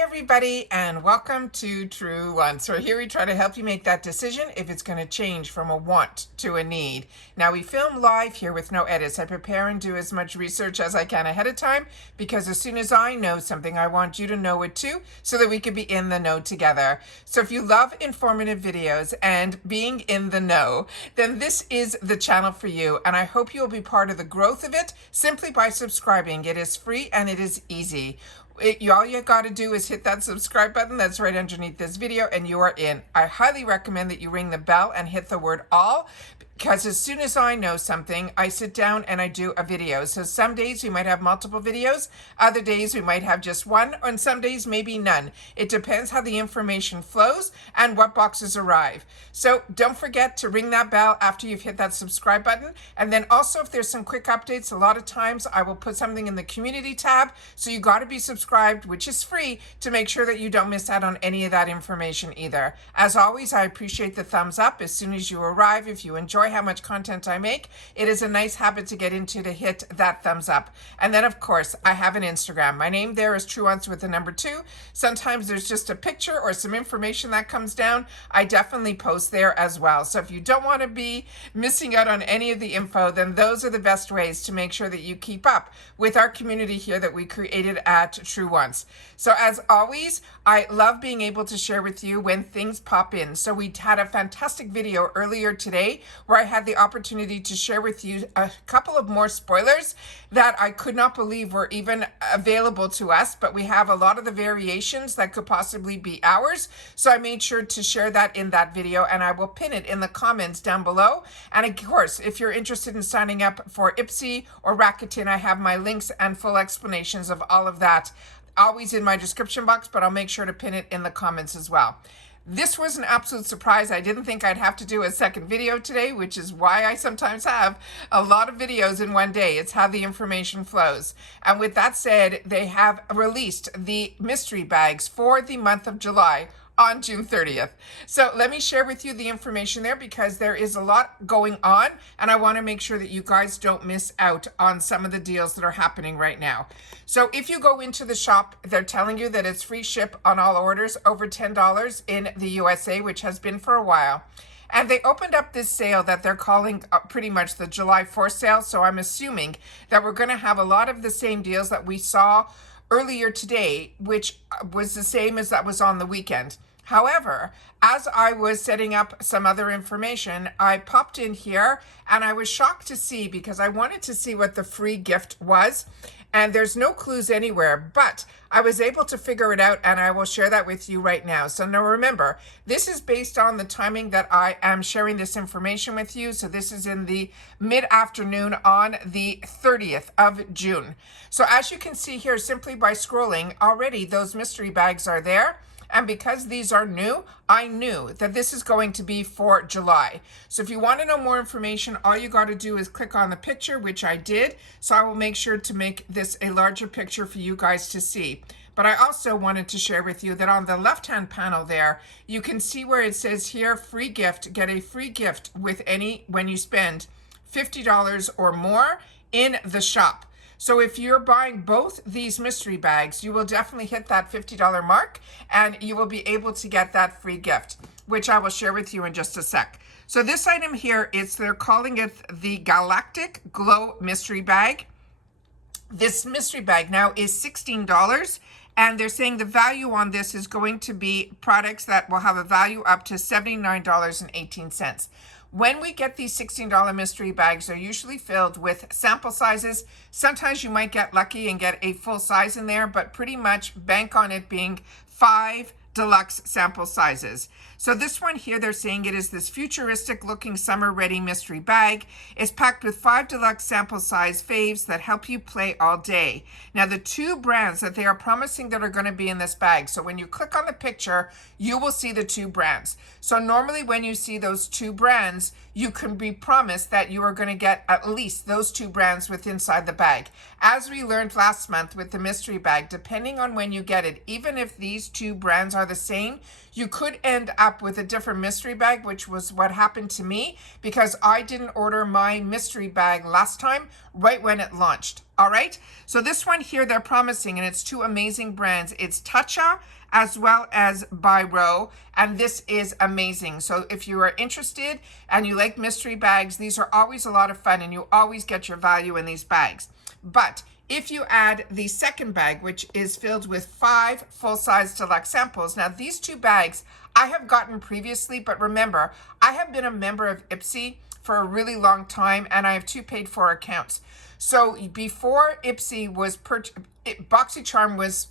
everybody, and welcome to Truewants. So here we try to help you make that decision if it's going to change from a want to a need. Now we film live here with no edits. I prepare and do as much research as I can ahead of time because as soon as I know something, I want you to know it too so that we can be in the know together. So if you love informative videos and being in the know, then this is the channel for you, and I hope you'll be part of the growth of it simply by subscribing. It is free and it is easy. All you got to do is hit that subscribe button that's right underneath this video and you are in. I highly recommend that you ring the bell and hit the word all, because as soon as I know something, I sit down and I do a video. So some days we might have multiple videos, other days we might have just one, and some days maybe none. It depends how the information flows and what boxes arrive. So don't forget to ring that bell after you've hit that subscribe button. And then also if there's some quick updates, a lot of times I will put something in the community tab. So you got to be subscribed, which is free, to make sure that you don't miss out on any of that information either. As always, I appreciate the thumbs up as soon as you arrive. If you enjoy how much content I make, it is a nice habit to get into to hit that thumbs up. And then of course I have an Instagram. My name there is Truewants with the number 2. Sometimes there's just a picture or some information that comes down. I definitely post there as well. So if you don't want to be missing out on any of the info, then those are the best ways to make sure that you keep up with our community here that we created at Truewants. So as always, I love being able to share with you when things pop in. So we had a fantastic video earlier today where I had the opportunity to share with you a couple of more spoilers that I could not believe were even available to us, but we have a lot of the variations that could possibly be ours. So I made sure to share that in that video, and I will pin it in the comments down below. And of course, if you're interested in signing up for IPSY or Rakuten, I have my links and full explanations of all of that always in my description box, but I'll make sure to pin it in the comments as well. This was an absolute surprise. I didn't think I'd have to do a second video today, which is why I sometimes have a lot of videos in one day. It's how the information flows. And with that said, they have released the mystery bags for the month of July on June 30th. So let me share with you the information there because there is a lot going on and I want to make sure that you guys don't miss out on some of the deals that are happening right now. So if you go into the shop, they're telling you that it's free ship on all orders over $10 in the USA, which has been for a while. And they opened up this sale that they're calling pretty much the July 4th sale. So I'm assuming that we're going to have a lot of the same deals that we saw earlier today, which was the same as that was on the weekend. However, as I was setting up some other information, I popped in here and I was shocked to see, because I wanted to see what the free gift was. And there's no clues anywhere, but I was able to figure it out and I will share that with you right now. So now remember, this is based on the timing that I am sharing this information with you. So this is in the mid-afternoon on the 30th of June. So as you can see here, simply by scrolling, already those mystery bags are there. And because these are new, I knew that this is going to be for July. So if you want to know more information, all you got to do is click on the picture, which I did. So I will make sure to make this a larger picture for you guys to see. But I also wanted to share with you that on the left-hand panel there, you can see where it says here, free gift, get a free gift with when you spend $50 or more in the shop. So if you're buying both these mystery bags, you will definitely hit that $50 mark and you will be able to get that free gift, which I will share with you in just a sec. So this item here, they're calling it the Galactic Glow Mystery Bag. This mystery bag now is $16, and they're saying the value on this is going to be products that will have a value up to $79.18. When we get these $16 mystery bags, they're usually filled with sample sizes. Sometimes you might get lucky and get a full size in there, but pretty much bank on it being 5 deluxe sample sizes. So this one here, they're saying it is this futuristic looking summer ready mystery bag. It's packed with 5 deluxe sample size faves that help you play all day. Now the 2 brands that they are promising that are going to be in this bag. So when you click on the picture, you will see the 2 brands. So normally when you see those 2 brands, you can be promised that you are going to get at least those 2 brands with inside the bag. As we learned last month with the mystery bag, depending on when you get it, even if these 2 brands are the same, you could end up with a different mystery bag, which was what happened to me because I didn't order my mystery bag last time right when it launched. All right, so this one here they're promising, and it's two amazing brands. It's Tatcha as well as By Row, and this is amazing. So if you are interested and you like mystery bags, these are always a lot of fun, and you always get your value in these bags. But if you add the second bag, which is filled with 5 full-size deluxe samples, now these 2 bags I have gotten previously, but remember, I have been a member of IPSY for a really long time, and I have 2 paid-for accounts. So before IPSY was BoxyCharm was,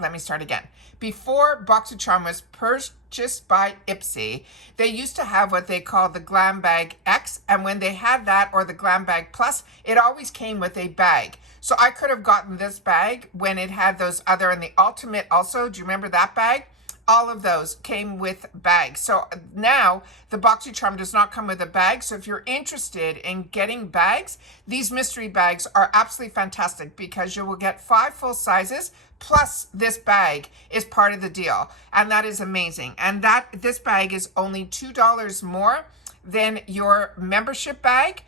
let me start again. Before BoxyCharm was purchased by IPSY, they used to have what they call the Glam Bag X, and when they had that, or the Glam Bag Plus, it always came with a bag. So I could have gotten this bag when it had those other, and the Ultimate also, do you remember that bag? All of those came with bags. So now the BoxyCharm does not come with a bag. So if you're interested in getting bags, these mystery bags are absolutely fantastic because you will get 5 full sizes plus this bag is part of the deal. And that is amazing. And this bag is only $2 more than your membership bag,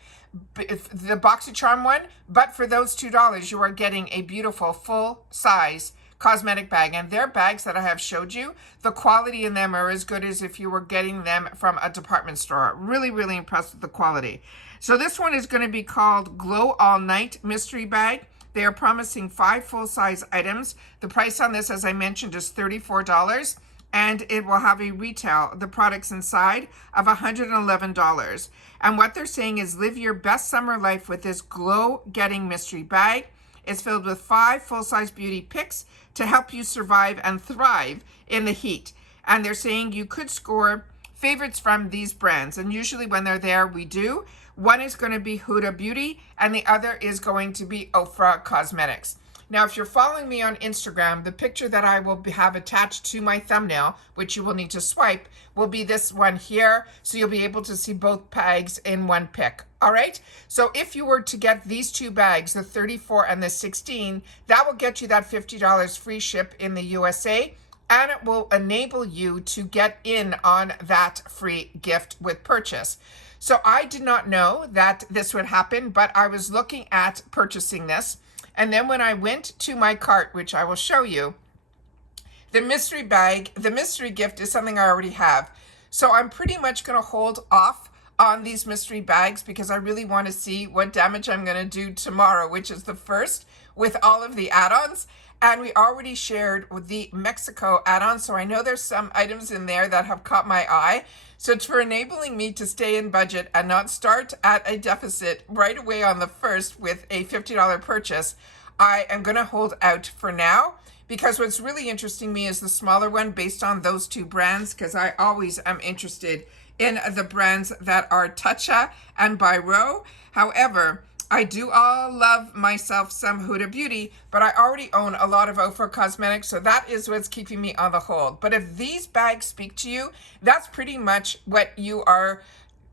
the BoxyCharm one. But for those $2, you are getting a beautiful full size cosmetic bag, and their bags that I have showed you, the quality in them are as good as if you were getting them from a department store. Really, really impressed with the quality. So this one is going to be called Glow All Night Mystery Bag. They are promising 5 full-size items. The price on this, as I mentioned, is $34, and it will have a retail, the products inside, of $111. And what they're saying is live your best summer life with this glow-getting mystery bag. It's filled with 5 full-size beauty picks to help you survive and thrive in the heat. And they're saying you could score favorites from these brands. And usually when they're there, we do. One is going to be Huda Beauty, and the other is going to be Ofra Cosmetics. Now, if you're following me on Instagram, the picture that I will have attached to my thumbnail, which you will need to swipe, will be this one here. So you'll be able to see both bags in one pic. All right. So if you were to get these 2 bags, the 34 and the 16, that will get you that $50 free ship in the USA. And it will enable you to get in on that free gift with purchase. So I did not know that this would happen, but I was looking at purchasing this. And then when I went to my cart, which I will show you, the mystery bag, the mystery gift is something I already have. So I'm pretty much going to hold off on these mystery bags because I really want to see what damage I'm going to do tomorrow, which is the first with all of the add-ons. And we already shared with the Mexico add-on, so I know there's some items in there that have caught my eye. So it's for enabling me to stay in budget and not start at a deficit right away on the first with a $50 purchase. I am going to hold out for now because what's really interesting me is the smaller one based on those 2 brands, because I always am interested in the brands that are Tatcha and By Row. However, I do all love myself some Huda Beauty, but I already own a lot of Ofra Cosmetics, so that is what's keeping me on the hold. But if these bags speak to you, that's pretty much what you are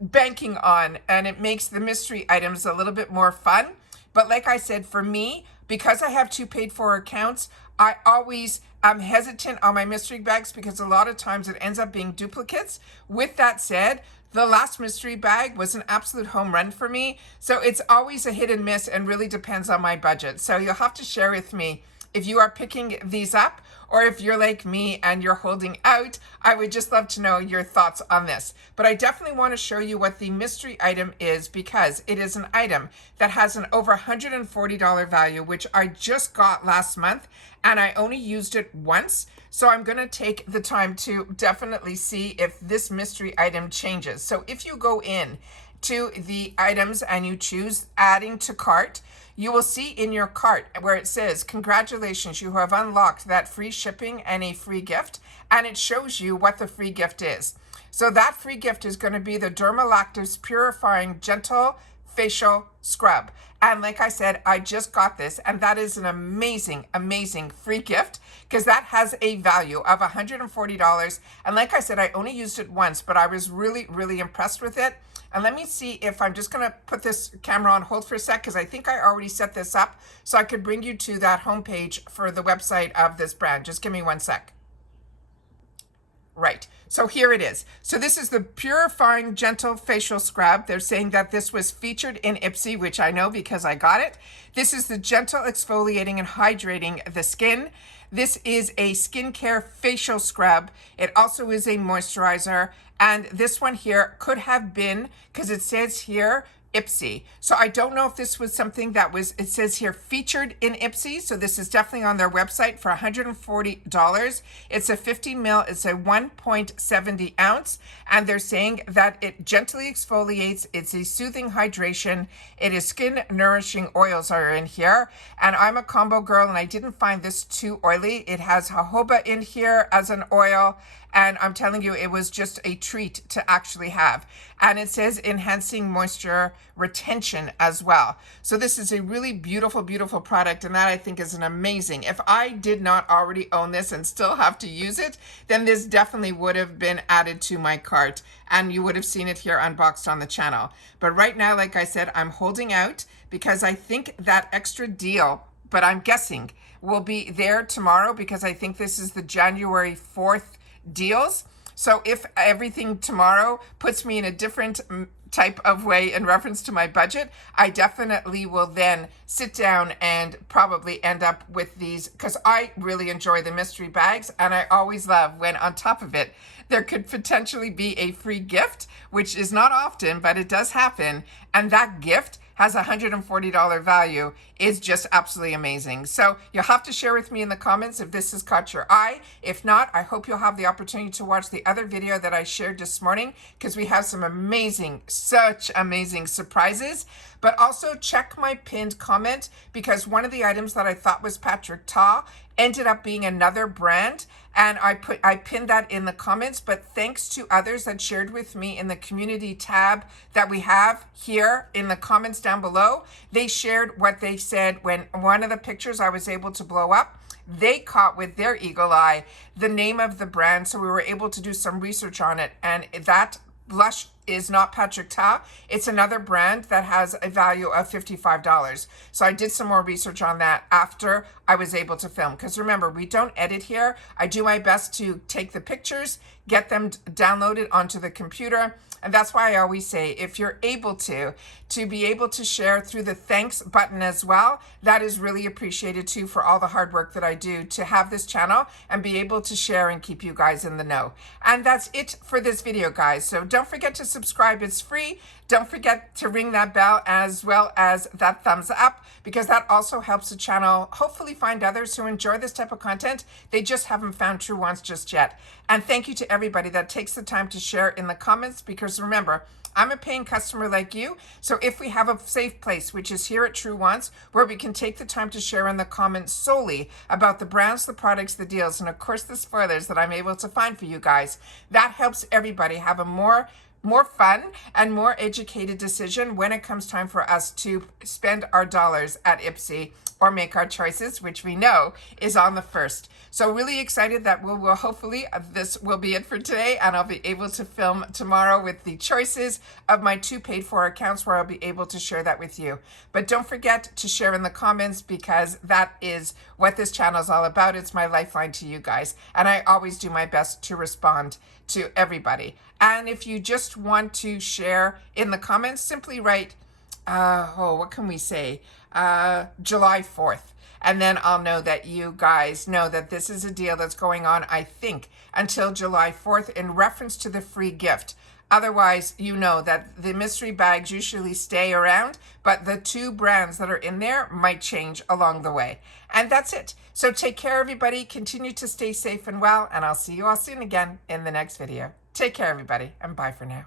banking on, and it makes the mystery items a little bit more fun. But like I said, for me, because I have 2 paid-for accounts, I always am hesitant on my mystery bags because a lot of times it ends up being duplicates. With that said, the last mystery bag was an absolute home run for me. So it's always a hit and miss and really depends on my budget. So you'll have to share with me if you are picking these up or if you're like me and you're holding out. I would just love to know your thoughts on this. But I definitely want to show you what the mystery item is because it is an item that has an over $140 value, which I just got last month and I only used it once. So I'm going to take the time to definitely see if this mystery item changes. So if you go in to the items and you choose adding to cart, you will see in your cart where it says, congratulations, you have unlocked that free shipping and a free gift. And it shows you what the free gift is. So that free gift is going to be the Dermalactives Purifying Gentle Facial Scrub. And like I said, I just got this, and that is an amazing, amazing free gift because that has a value of $140. And like I said, I only used it once, but I was really, really impressed with it. And let me see if I'm just going to put this camera on hold for a sec because I think I already set this up so I could bring you to that homepage for the website of this brand. Just give me one sec. Right. So here it is. So this is the Purifying Gentle Facial Scrub. They're saying that this was featured in IPSY, which I know because I got it. This is the gentle exfoliating and hydrating the skin. This is a skincare facial scrub. It also is a moisturizer. And this one here could have been, because it says here, IPSY. So I don't know if this was something that was, it says here featured in IPSY. So this is definitely on their website for $140. It's a 50 mil, it's a 1.70 ounce. And they're saying that it gently exfoliates. It's a soothing hydration. It is skin nourishing oils are in here. And I'm a combo girl and I didn't find this too oily. It has jojoba in here as an oil. And I'm telling you, it was just a treat to actually have. And it says enhancing moisture retention as well. So this is a really beautiful, beautiful product. And that I think is an amazing. If I did not already own this and still have to use it, then this definitely would have been added to my cart. And you would have seen it here unboxed on the channel. But right now, like I said, I'm holding out because I think that extra deal, but I'm guessing, will be there tomorrow because I think this is the January 4th deals. So if everything tomorrow puts me in a different type of way in reference to my budget, I definitely will then sit down and probably end up with these because I really enjoy the mystery bags and I always love when on top of it there could potentially be a free gift, which is not often, but it does happen. And that gift has a $140 value is just absolutely amazing. So you'll have to share with me in the comments if this has caught your eye. If not, I hope you'll have the opportunity to watch the other video that I shared this morning because we have some amazing, such amazing surprises. But also check my pinned comment because one of the items that I thought was Patrick Ta ended up being another brand. And I pinned that in the comments, but thanks to others that shared with me in the community tab that we have here in the comments down below, they shared what they said when one of the pictures I was able to blow up, they caught with their eagle eye the name of the brand. So we were able to do some research on it. And that blush is not Patrick Ta. It's another brand that has a value of $55. So I did some more research on that after I was able to film. Because remember, we don't edit here. I do my best to take the pictures, get them downloaded onto the computer. And that's why I always say, if you're able to be able to share through the thanks button as well, that is really appreciated too for all the hard work that I do to have this channel and be able to share and keep you guys in the know. And that's it for this video, guys. So don't forget to subscribe. It's free. Don't forget to ring that bell as well as that thumbs up because that also helps the channel hopefully find others who enjoy this type of content. They just haven't found Truewants just yet. And thank you to everybody that takes the time to share in the comments because remember, I'm a paying customer like you. So if we have a safe place, which is here at Truewants, where we can take the time to share in the comments solely about the brands, the products, the deals, and of course the spoilers that I'm able to find for you guys, that helps everybody have a more fun and more educated decision when it comes time for us to spend our dollars at IPSY or make our choices, which we know is on the 1st. So really excited that we'll hopefully, this will be it for today and I'll be able to film tomorrow with the choices of my 2 paid for accounts where I'll be able to share that with you. But don't forget to share in the comments because that is what this channel is all about. It's my lifeline to you guys. And I always do my best to respond to everybody. And if you just want to share in the comments, simply write, what can we say? July 4th. And then I'll know that you guys know that this is a deal that's going on, I think, until July 4th in reference to the free gift. Otherwise, you know that the mystery bags usually stay around, but the 2 brands that are in there might change along the way. And that's it. So take care, everybody. Continue to stay safe and well, and I'll see you all soon again in the next video. Take care, everybody, and bye for now.